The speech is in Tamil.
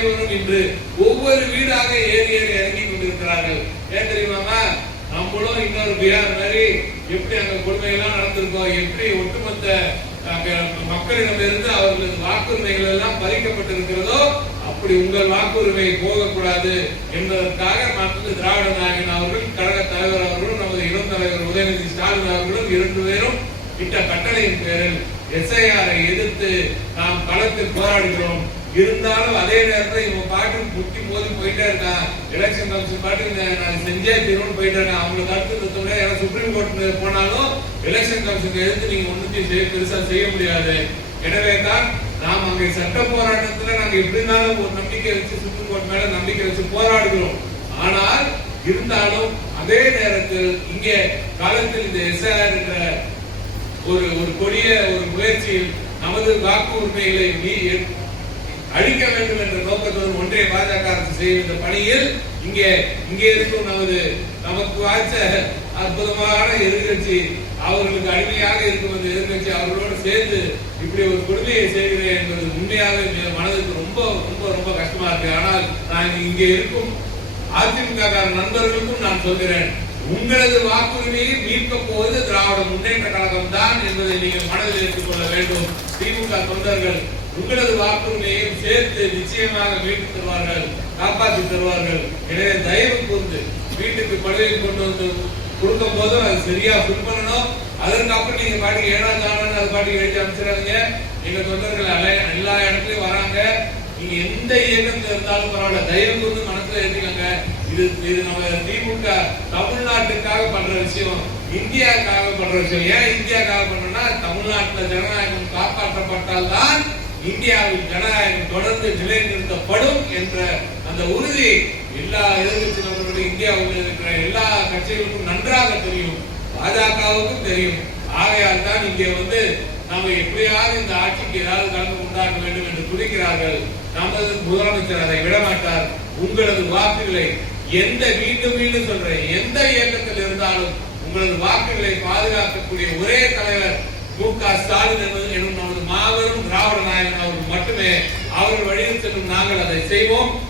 அனைவரும் இன்று ஒவ்வொரு வீடாக ஏறி ஏறி இறங்கி கொண்டிருக்கிறார்கள். ஏன் தெரியுமாமா நம்மளும் இன்னொரு பிகார் மாதிரி எப்படி அங்க கொடுமையெல்லாம் நடந்திருக்கோம் எப்படி ஒட்டுமொத்த அங்க மக்களிடமிருந்து அவர்களது வாக்குரிமைகள் எல்லாம் பறிக்கப்பட்டிருக்கிறதோ அப்படி உங்கள் வாக்குரிமை போகக்கூடாது என்பதற்காக மாண்புமிகு திராவிட நாயகன் அவர்கள் கழக தலைவர் அவர்களும் நமது இளம் தலைவர் உதயநிதி ஸ்டாலின் அவர்களும் இரண்டு பேரும் இட்ட கட்டளையின் பேரில் எஸ்ஐஆரை எதிர்த்து நாம் களத்தில் போராடுகிறோம். இருந்தாலும் அதே நேரத்தில் இவன் பாட்டு முட்டி மோதி போயிட்டே இருக்கான் எலெக்ஷன் கமிஷன் பாட்டு நான் செஞ்சே தீர்வுன்னு போயிட்டே இருக்கான் அவங்களை தடுத்து நிறுத்தோட ஏன்னா சுப்ரீம் கோர்ட் போனாலும் எலெக்ஷன் கமிஷன் எதிர்த்து நீங்க ஒன்றுத்தையும் செய்ய பெருசா செய்ய முடியாது. எனவே தான் நாம் அங்கே சட்ட போராட்டத்துல நாங்க எப்படி இருந்தாலும் ஒரு நம்பிக்கை வச்சு சுப்ரீம் கோர்ட் மேல நம்பிக்கை வச்சு போராடுகிறோம். ஆனால் இருந்தாலும் அதே நேரத்தில் இங்கே காலத்தில் இந்த எஸ்ஆர் என்ற ஒரு ஒரு கொடிய ஒரு முயற்சியில் நமது வாக்கு உரிமைகளை அழிக்க வேண்டும் என்ற நோக்கத்துடன் ஒன்றிய பாஜக அரசு செய்யும் இந்த பணியில் இங்கே இங்கே இருக்கும் நமது நமக்கு வாய்ச்ச அற்புதமான எதிர்கட்சி அவர்களுக்கு அடிமையாக இருக்கும் அந்த எதிர்கட்சி அவர்களோடு சேர்ந்து இப்படி ஒரு கொடுமையை செய்கிறேன் என்பது உண்மையாகவே மனதுக்கு ரொம்ப ரொம்ப ரொம்ப கஷ்டமா இருக்கு. ஆனால் நான் இங்கே இருக்கும் அதிமுக நண்பர்களுக்கும் நான் சொல்கிறேன் உங்களது வாக்குரிமையை மீட்க போவது திராவிட முன்னேற்ற கழகம் தான் என்பதை நீங்கள் மனதில் ஏற்றுக்கொள்ள வேண்டும். திமுக தொண்டர்கள் உங்களது வாக்குரிமையையும் சேர்த்து நிச்சயமாக மீட்டு தருவார்கள் காப்பாற்றி தருவார்கள். எனவே தயவு கூர்ந்து வீட்டுக்கு படுகை கொண்டு வந்து கொடுக்கும் போது அது சரியா ஃபில் பண்ணணும். அதற்கு நீங்க பாட்டுக்கு ஏழாம் தானு அது பாட்டுக்கு எழுதி அனுப்பிச்சிடாதீங்க. எங்க தொண்டர்கள் எல்லா- எல்லா இடத்துலயும் வராங்க. நீங்க எந்த இயக்கம் இருந்தாலும் பரவாயில்ல. தயவு கூர்ந்து மனசுல ஏத்துக்கங்க. இது இது நம்ம திமுக தமிழ்நாட்டுக்காக பண்ற விஷயம் இந்தியாவுக்காக பண்ற விஷயம். ஏன் இந்தியாவுக்காக பண்றோம்னா தமிழ்நாட்டுல ஜனநாயகம் காப்பாற்றப்பட்டால் தான் இந்தியாவில் ஜனநாயகம் தொடர்ந்து நிலைநிறுத்தப்படும் என்ற அந்த உறுதி எல்லா எதிர்கட்சி நபர்களுடைய இந்தியாவில் இருக்கிற எல்லா கட்சிகளுக்கும் நன்றாக தெரியும். பாஜகவுக்கும் தெரியும். ஆகையால் தான் இங்கே வந்து நாம எப்படியாவது இந்த ஆட்சிக்கு ஏதாவது கலந்து உண்டாக்க வேண்டும் என்று துடிக்கிறார்கள் நமது முதலமைச்சர் அதை விடமாட்டார். உங்களது வாக்குகளை எந்த மீண்டும் மீண்டும் சொல்றேன். எந்த இயக்கத்தில் இருந்தாலும் உங்களது வாக்குகளை பாதுகாக்கக்கூடிய ஒரே தலைவர் மு க ஸ்டாலின் என்பது vivo